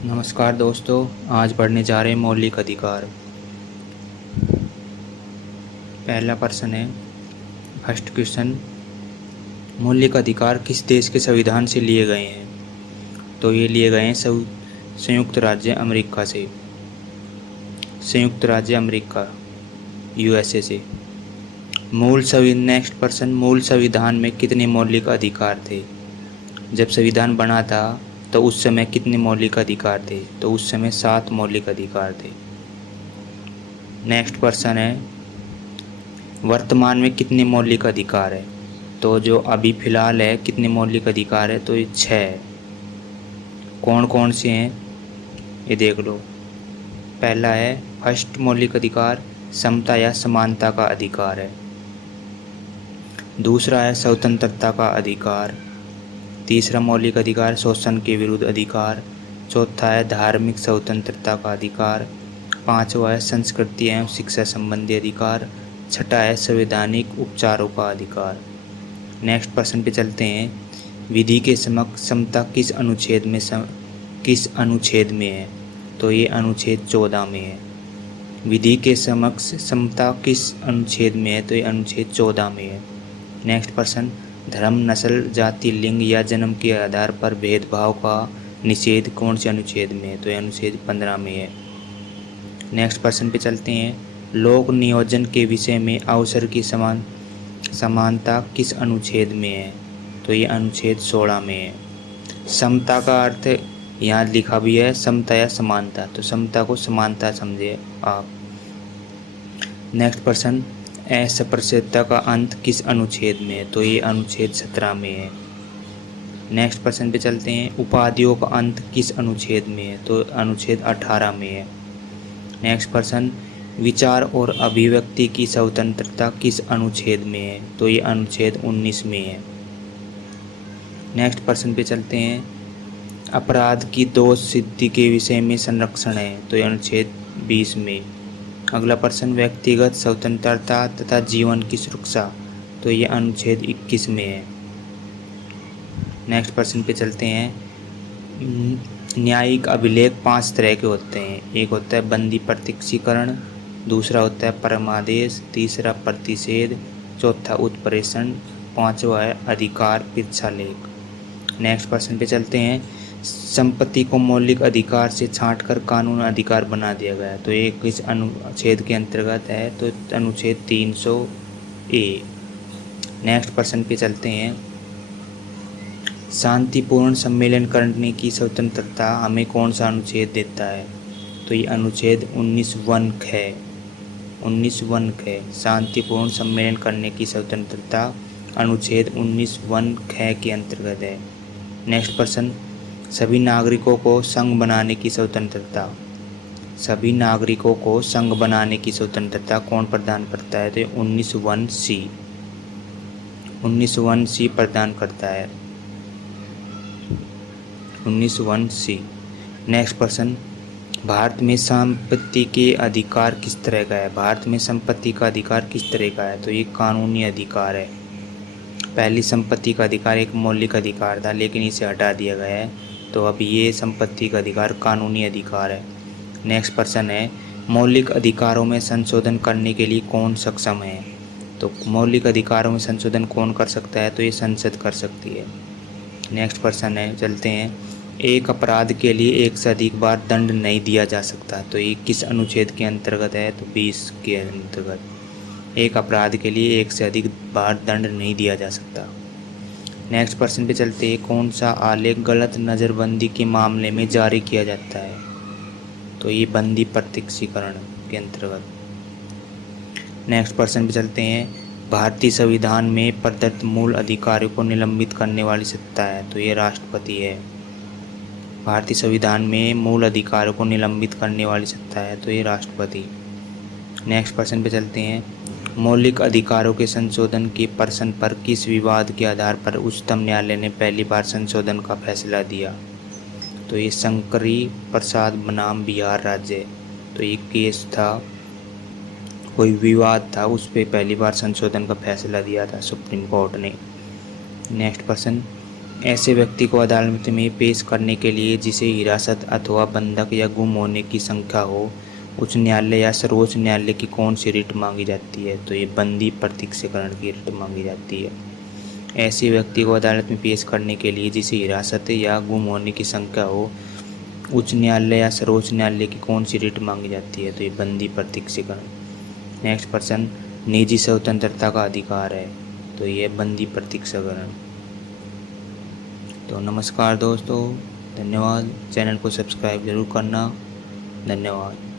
नमस्कार दोस्तों, आज पढ़ने जा रहे हैं मौलिक अधिकार। पहला प्रश्न है, फर्स्ट क्वेश्चन, मौलिक अधिकार किस देश के संविधान से लिए गए हैं? तो ये लिए गए हैं संयुक्त राज्य अमेरिका से, संयुक्त राज्य अमेरिका यूएसए से। नेक्स्ट प्रश्न, मूल संविधान में कितने मौलिक अधिकार थे? जब संविधान बना था तो उस समय कितने मौलिक अधिकार थे? तो उस समय 7 मौलिक अधिकार थे। नेक्स्ट प्रश्न है, वर्तमान में कितने मौलिक अधिकार है? तो जो अभी फ़िलहाल है कितने मौलिक अधिकार है? तो ये 6 है। कौन कौन से हैं ये देख लो। पहला है फर्स्ट मौलिक अधिकार, समता या समानता का अधिकार है। दूसरा है स्वतंत्रता का अधिकार। तीसरा मौलिक अधिकार शोषण के विरुद्ध अधिकार। चौथा है धार्मिक स्वतंत्रता का अधिकार। पांचवा है संस्कृति एवं शिक्षा संबंधी अधिकार। छठा है संवैधानिक उपचारों का अधिकार। नेक्स्ट प्रश्न पे चलते हैं, विधि के समक्ष समता किस अनुच्छेद में है? तो ये अनुच्छेद 14 में है। विधि के समक्ष समता किस अनुच्छेद में है? तो ये अनुच्छेद 14 में है। नेक्स्ट प्रश्न, धर्म, नस्ल, जाति, लिंग या जन्म के आधार पर भेदभाव का निषेध कौन से अनुच्छेद में है? तो ये अनुच्छेद 15 में है। नेक्स्ट प्रश्न पे चलते हैं, लोक नियोजन के विषय में अवसर की समानता किस अनुच्छेद में है? तो ये अनुच्छेद 16 में है। समता का अर्थ यहाँ लिखा भी है समता या समानता, तो समता को समानता समझे आप। नेक्स्ट प्रश्न, अस्पृश्यता का अंत किस अनुच्छेद में है? तो ये अनुच्छेद 17 में है। नेक्स्ट प्रश्न पे चलते हैं, उपाधियों का अंत किस अनुच्छेद में है? तो अनुच्छेद 18 में है। नेक्स्ट प्रश्न, विचार और अभिव्यक्ति की स्वतंत्रता किस अनुच्छेद में है? तो ये अनुच्छेद 19 में है। नेक्स्ट प्रश्न पे चलते हैं, अपराध की दोष सिद्धि के विषय में संरक्षण है। तो ये अनुच्छेद 20 में। अगला प्रश्न, व्यक्तिगत स्वतंत्रता तथा जीवन की सुरक्षा। तो ये अनुच्छेद 21 में है। नेक्स्ट प्रश्न पे चलते हैं, न्यायिक अभिलेख 5 तरह के होते हैं। एक होता है बंदी प्रत्यक्षीकरण, दूसरा होता है परमादेश, तीसरा प्रतिषेध, चौथा उत्प्रेषण, पांचवा है अधिकार पृच्छालेख। नेक्स्ट प्रश्न पे चलते हैं, संपत्ति को मौलिक अधिकार से छांटकर कानून अधिकार बना दिया गया। तो ये किस अनुच्छेद के अंतर्गत है? तो अनुच्छेद 300A। नेक्स्ट प्रश्न पे चलते हैं, शांतिपूर्ण सम्मेलन करने की स्वतंत्रता हमें कौन सा अनुच्छेद देता है? तो ये अनुच्छेद 19 है। 19 है। शांतिपूर्ण सम्मेलन करने की स्वतंत्रता अनुच्छेद 19 के अंतर्गत है। नेक्स्ट प्रश्न, सभी नागरिकों को संघ बनाने की स्वतंत्रता। सभी नागरिकों को संघ बनाने की स्वतंत्रता कौन प्रदान करता है? तो 19 प्रदान करता है। 19 नेक्स्ट प्रश्न, भारत में संपत्ति के अधिकार किस तरह का है? भारत में संपत्ति का अधिकार किस तरह का है? तो ये कानूनी अधिकार है। पहली संपत्ति का अधिकार एक मौलिक अधिकार था, लेकिन इसे हटा दिया गया है, तो अब ये संपत्ति का अधिकार कानूनी अधिकार है। नेक्स्ट प्रश्न है, मौलिक अधिकारों में संशोधन करने के लिए कौन सक्षम है? तो मौलिक अधिकारों में संशोधन कौन कर सकता है? तो ये संसद कर सकती है। नेक्स्ट प्रश्न है, चलते हैं, एक अपराध के लिए एक से अधिक बार दंड नहीं दिया जा सकता। तो ये किस अनुच्छेद के अंतर्गत है? तो 20 के अंतर्गत। एक अपराध के लिए एक से अधिक बार दंड नहीं दिया जा सकता। नेक्स्ट प्रश्न पे चलते हैं, कौन सा आलेख गलत नज़रबंदी के मामले में जारी किया जाता है? तो ये बंदी प्रत्यक्षीकरण के अंतर्गत। नेक्स्ट प्रश्न पे चलते हैं, भारतीय संविधान में प्रदत्त मूल अधिकारों को निलंबित करने वाली सत्ता है। तो ये राष्ट्रपति है। भारतीय संविधान में मूल अधिकारों को निलंबित करने वाली सत्ता है। तो ये राष्ट्रपति। नेक्स्ट प्रश्न पे चलते हैं, मौलिक अधिकारों के संशोधन के प्रश्न पर किस विवाद के आधार पर उच्चतम न्यायालय ने पहली बार संशोधन का फैसला दिया? तो ये शंकरी प्रसाद बनाम बिहार राज्य। तो ये केस था, कोई विवाद था, उस पर पहली बार संशोधन का फैसला दिया था सुप्रीम कोर्ट ने। नेक्स्ट प्रश्न, ऐसे व्यक्ति को अदालत में पेश करने के लिए जिसे हिरासत अथवा बंधक या गुम होने की शंका हो, उच्च न्यायालय या सर्वोच्च न्यायालय की कौन सी रिट मांगी जाती है? तो ये बंदी प्रत्यक्षीकरण की रिट मांगी जाती है। ऐसे व्यक्ति को अदालत में पेश करने के लिए जिसे हिरासत या गुम होने की शंका हो, उच्च न्यायालय या सर्वोच्च न्यायालय की कौन सी रिट मांगी जाती है? तो ये बंदी प्रत्यक्षीकरण। नेक्स्ट प्रश्न, निजी स्वतंत्रता का अधिकार है, तो ये बंदी प्रत्यक्षीकरण। तो नमस्कार दोस्तों, धन्यवाद। चैनल को सब्सक्राइब जरूर करना। धन्यवाद।